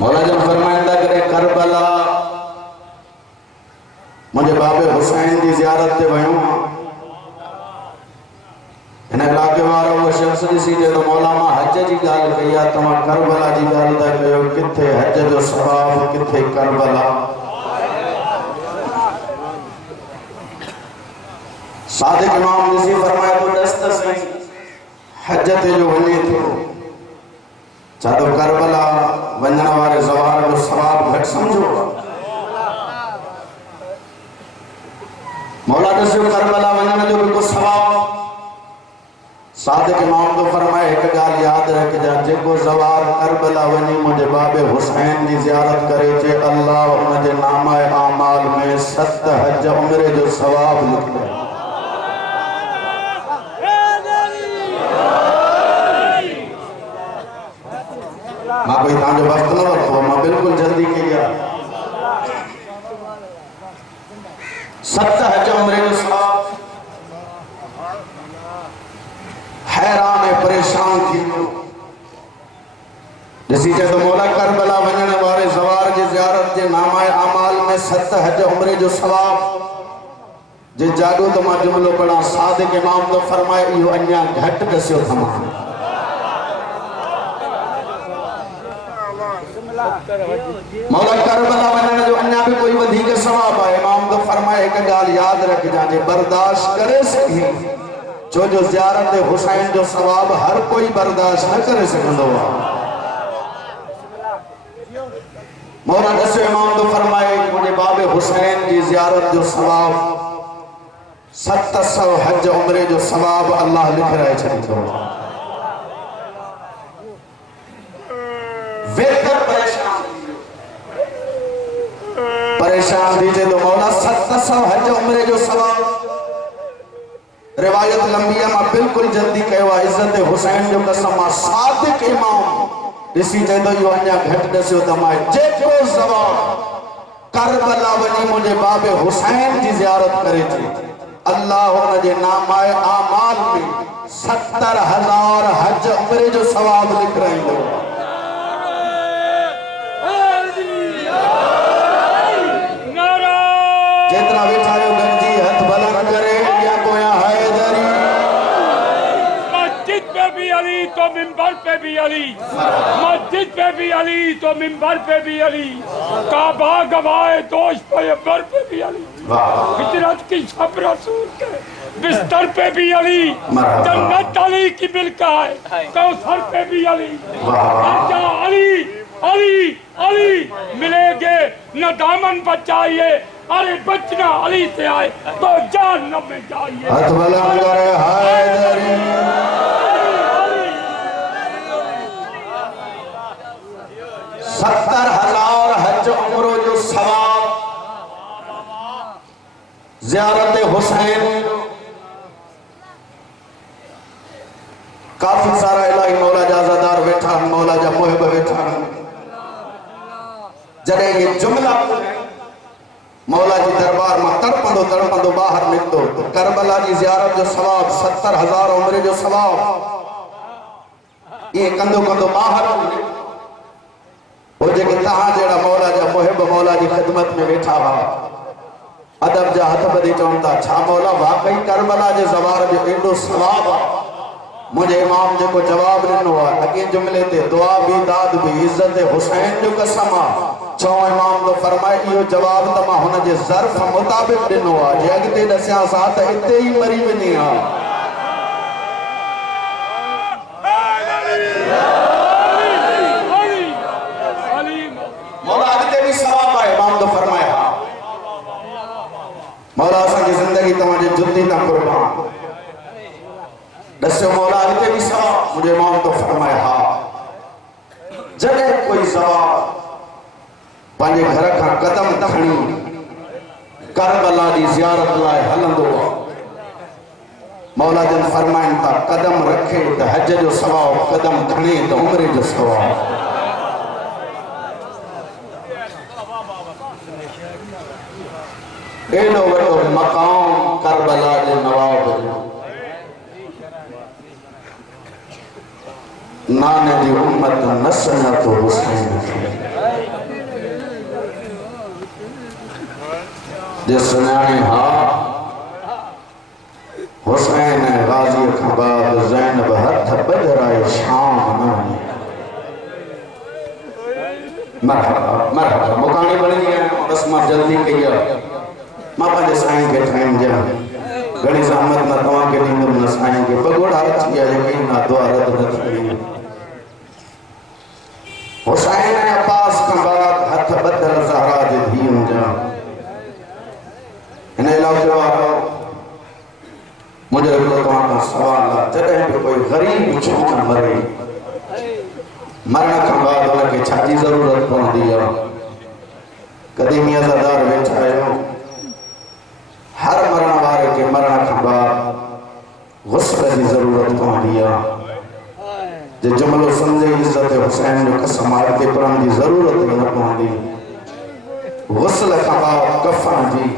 मौला जब फरमाइंदा करे करबला मुझे बाबे हुसैन की ज़ियारत ते वयो इन इलाके वारा वो शख्स ॾिसी जो मौला मां हज जी गाल कई आहे तव्हां करबला जी गाल था कयो किथे हज जो सवाब किथे करबला सादिक इमाम ॾिसी फरमाए तो दस्त से हज ते जो वञे थो छा तो करबला वञण वारे ज़वार जो सवाब घट समझो मौला दस्यो करबला वञण जो भी को सवाब सादिक इमाम तो फरमाए एक गाल याद रख जा जेको ज़वार करबला वञी मुझे बाबे हुसैन की ज़ियारत करे चे अल्लाह उनके नामा आमाल में 7 हज उम्र जो सवाब लिखे मां कोई तांजो वक्त न वरतो मां बिल्कुल जल्दी की गया 7 हज उम्र जो सवाब हैरान है परेशान थी जैसी तो मौला करबला वञण वारे ज़वार की ज़ियारत के नामाए आमाल में 7 हज उम्र जो सवाब जे जागो तो मां जुमलो पढ़ा सादिक इमाम तो फरमाए इहो अञा घट दस्यो थमा मौला करबला वञण जो अञा भी कोई वधिक सवाब है इमाम तो फरमाए एक गाल याद रख जा जे बर्दाश्त करे सही जो जो ज़ियारत हुसैन जो सवाब हर कोई बर्दाश्त न करे सकंदो मौला दस्यो इमाम तो फरमाए मुझे बाबे हुसैन की ज़ियारत जो सवाब 700 हज उम्र जो सवाब अल्लाह लिख रहे छो वेतर परेशान दीजिए तो मौला 700 हज उम्र जो सवाब रिवायत लंबिया में बिल्कुल जल्दी कहो इज्जत हुसैन जो कसम सादिक इमाम ऋषि चेदो यो अञा घट दस्यो त मां जेको सवाब करबला वनी मुझे बाबे हुसैन की ज़ियारत करे थी अल्लाह उन जे नामाए आमाल में 70,000 हज उम्र जो सवाब लिख रही जितना बैठा हो गंजी हाथ बुलंद करे या कोया हैदरी मस्जिद पे भी अली तो मिंबर पे भी अली मस्जिद पे भी अली तो मिंबर पे भी अली काबा गवाए दोष पैगंबर पे भी अली फितरत की सब रसूल के बिस्तर पे भी अली जन्नत अली की मिल्क है कौसर पे भी अली अली अली अली मिलेंगे न दामन बचाइए अरे बचना अली से आए तो जान न में जाइए हाथ बुलंद करे हैदरी 70,000 हज उम्र जो सवाब ज़ियारत हुसैन काफी सारा इलाही मौला जा आज़ादार बैठा मौला जा मुहिब बैठा जड़े ये जुमला मौला जी दरबार में तड़पंदो बाहर निकतो करबला की ज़ियारत जो सवाब 70,000 उम्र जो सवाब ये कंदो बाहर वो जेके तहां जेड़ा मौला जा मुहिब मौला की खिदमत में बैठा हुआ अदब जा हथ बदी चवंदा छा मौला वाकई करबला जे ज़वार जो एडो सवाब मुझे इमाम जो जवाब दिनो अगे जुमले ते दुआ भी दाद भी इज्जत हुसैन जो कसम छो इमाम तो फरमाए यो जवाब त मां हुन जे ज़र्फ मुताबिक दिनो जे अगते दस्या सा त इते ही मरी वनी हा मौला अगते भी सवाब है इमाम तो फरमाया मौला सा की जिंदगी तमाजे जुद्दी ता कुर्बान दस्यो मौला अगते भी सवाब मुझे इमाम तो फरमाया हा जड़े कोई सवाब पांजे घर का कदम खणी करबला की ज़ियारत लाए हलंदो मौला जन फरमाइन था कदम रखे तो हज जो सवाब कदम खणे तो उम्र जो सवाब एडो वडो मकाम करबला के नवाब नाने दी उम्मत नसना तो हुसैन जिसने हा हुसैन गाजी खबाब ज़ैनब हथ बदराए शाम नानी मरहबा मरहबा मुकानी बन गया बस मां जल्दी कहिया मां पंहिंजे साईं खे ठाहिण ॾियां घणी ज़हमत न तव्हांखे ॾींदुमि न साईं खे बगोड़ा अची विया यकीन न दुआ रद न थी हुसैन अब्बास खां बाद हथ बदर ज़हरा जे धीअनि जा हिन इलाके वारो मुझे तव्हां खां सवाल आहे जॾहिं बि कोई ग़रीब छो न मरे मरण खां बाद हुनखे छाजी ज़रूरत पवंदी आहे कॾहिं मियाज़ादार वेठा आहियो हर मरण वारे खे मरण खां बाद गुस्ल जी ज़रूरत पवंदी आहे जे जुमिलो सम्झे इज़त हुसैन जो कसम आहे ते पढ़ण जी ज़रूरत न पवंदी गुस्ल खां बाद कफ़न जी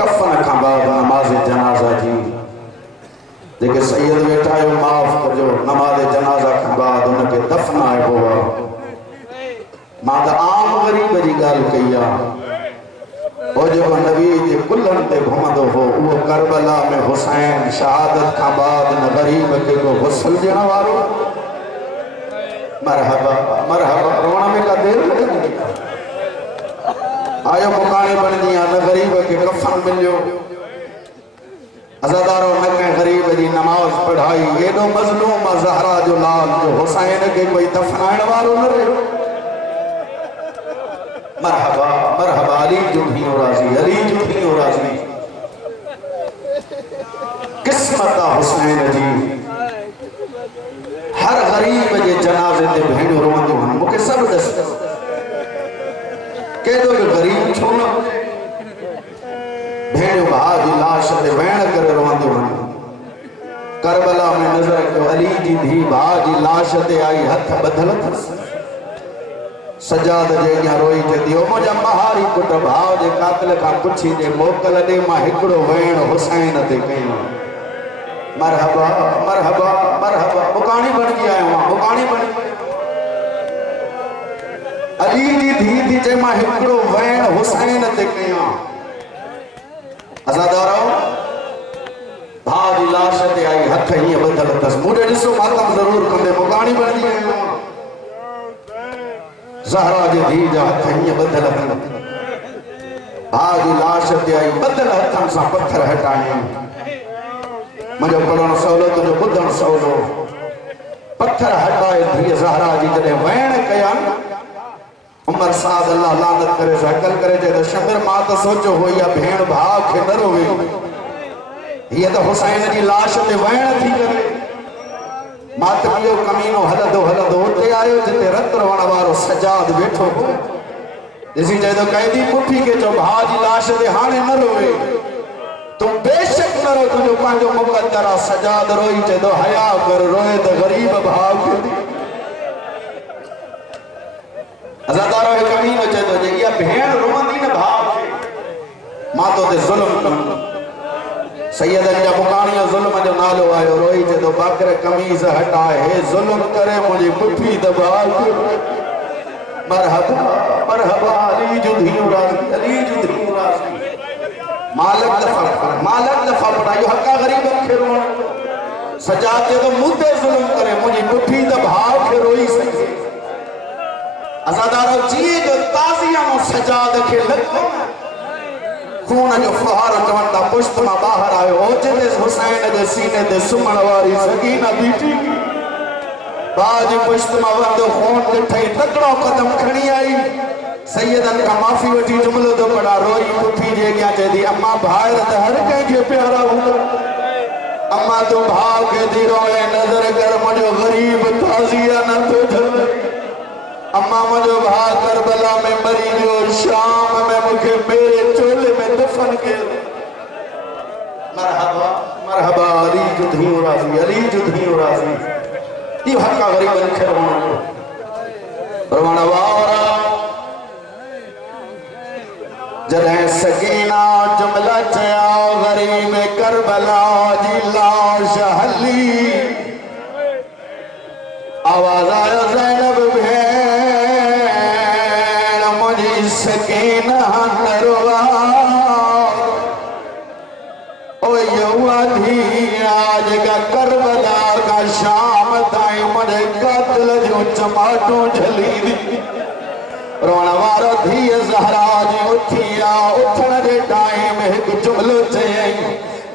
कफ़न खां बाद नमाज़ जनाज़ा जी जेके सैयद वेठा आहियो माफ़ कजो नमाज़ जनाज़ा खां बाद हुनखे दफ़नाइबो आहे मां त आम ग़रीब जी ॻाल्हि कई आहे वो जेको नबी जे कुल्हनि ते घुमंदो हो उहो करबला में हुसैन शहादत खां बाद न ग़रीब खे को गुस्ल ॾियण वारो मरहबा मरहबा रोअण में का देर लॻंदी आयो मुकाने बणजी न ग़रीब खे कफ़न मिलियो अज़ादारो न कंहिं ग़रीब जी नमाज़ पढ़ाई एॾो मज़लूम ज़हरा जो लाल जो हुसैन खे कोई दफ़नाइण वारो न रहियो मरहबा मरहबा अली जो भी राज़ी अली जो भी राज़ी किस्मत हुसैन जी हर ग़रीब जे जनाज़े ते भेणियूं रोअंदियूं आहिनि मूंखे सभु ॾस केॾो बि ग़रीब छो न भेणियूं भाउ जी लाश ते वेण करे रोअंदियूं आहिनि करबला में नज़र कयो अली जी धीउ भाउ जी लाश ते आई हथ ॿधल अथसि सजाद जे अॻियां रोई चवंदी हो मुंहिंजा महारी पुट भाउ जे कातिल खां पुछी ॾे मोकल ॾे मां हिकिड़ो वेण हुसैन ते कयो मरहबा मरहबा मरहबा मुकाणी बणजी आयो आहियां मुकाणी बण अली जी धीउ थी चए मां हिकिड़ो वेण हुसैन ते कयो अज़ादारो भाउ जी लाश ते आई हथ हीअं ॿधल अथसि मूंखे ॾिसो मातम ज़रूरु कंदे मुकाणी बणजी आयो आहियां ज़हरा जे धीउ जा हथ हीअं ॿधल अथनि भाउ जी लाश ते आई ॿधल हथनि सां पत्थर हटायूं मुंहिंजो पढ़णु सवलो तुंहिंजो ॿुधणु सवलो पत्थर हटाए धीअ ज़हरा जी जॾहिं वेण कया उमर साद अल्लाह लानत करे ज़कल करे चए त शमिर मां त सोचो हो या भेण भाउ खे न रोवे हीअ त हुसैन जी लाश ते वेण थी करे मां त इहो कमीनो हलंदो हलंदो उते आयो जिते रत रहण वारो सजाद वेठो हो ॾिसी चए थो कैदी पुठी खे चओ भाउ जी लाश ते हाणे न रोवे तूं बेशक न रो तुंहिंजो पंहिंजो मुक़द्दर आहे सजाद रोई चए थो हया कर रोए त ग़रीब भाउ खे अज़ादारो हिकु कमीनो चए थो जे इहा भेण रोअंदी न भाउ खे मां तो ते ज़ुल्म कंदुमि सैयदनि जा मुकाणीअ ज़ुल्म जो नालो आयो रोई चए थो बाकर कमीज़ हटाए हे ज़ुल्म करे मुंहिंजी पुठी दबा मरहबा मरहबा अली जो धीउ राज़ी अली जो धीउ राज़ी मालिक दफ़ा पढ़ायो हक़ा ग़रीबनि खे रोअण सजाद चए थो मूं ते ज़ुल्म करे मुंहिंजी पुठी त भाउ खे रोई सघे अज़ादारो जीअं जो ताज़िया मां सजाद खे लॻो खून जो फुहार चवनि था पुष्ट मां ॿाहिरि आयो ओचिते हुसैन जे सीने ते सुम्हण वारी सकीना बीठी भाउ जी पुष्ट मां वंदो खून ॾिठई तकिड़ो क़दम खणी आई सैयदनि खां माफ़ी वठी जुमिलो थो पढ़ा रोई पुठी जे अॻियां चए थी अम्मा भाइर त हर कंहिंखे प्यारा हूंदा अम्मा तूं भाउ खे थी रोए नज़र कर मुंहिंजो ग़रीब ताज़िया नथो ठहे अम्मा मुझे भाउ करबला में मरी जो शाम में मुझे मेरे चोले में दफन के मरहबा मरहबा अली जो धीउ राज़ी अली जो धीउ राज़ी ये हक़ा ग़रीबनि खे रोवण वारा जॾहिं सकीना जुमिला चया गरीब करबला जी लाश हली आवाज आयो ज़ैनब भेण मुझी सकीना नरवा ओ युवा थी आज का करबला का शाम ताई मुझे कातिल जो चमाटो झली दी रोण वारो थी ज़हरा जी उथिया उठण जे टाइम एक जुमलो चयई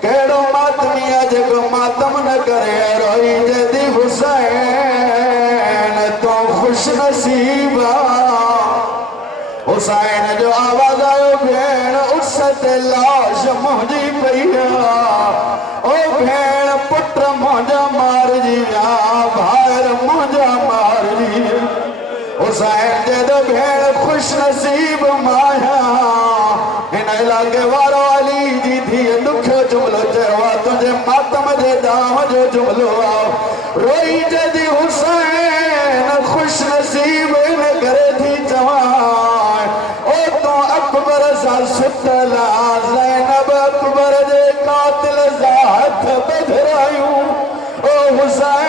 केड़ो मातमी जेको मातम न करे रोई जदी हुसैन तो खुश नसीबा हुसैन जो आवाज आयो भेण उसत लाश मुंहिंजी पईया ओ भेण पुट मुंहिंजा मार जी विया भाइर मुंहिंजा मार जी हुसैन जदो भेण खुश नसीब माया हिन इलाके वारो अली जी थी दुखियो जुमलो चयो तुझे मातम जे दाम जो जुमलो रोई जदी हुसैन खुश नसीब इन करे थी चवां ओ तो अकबर सा सुतला ज़ैनब अकबर जे कातिल सा हथ बधरायूं ओ हुसैन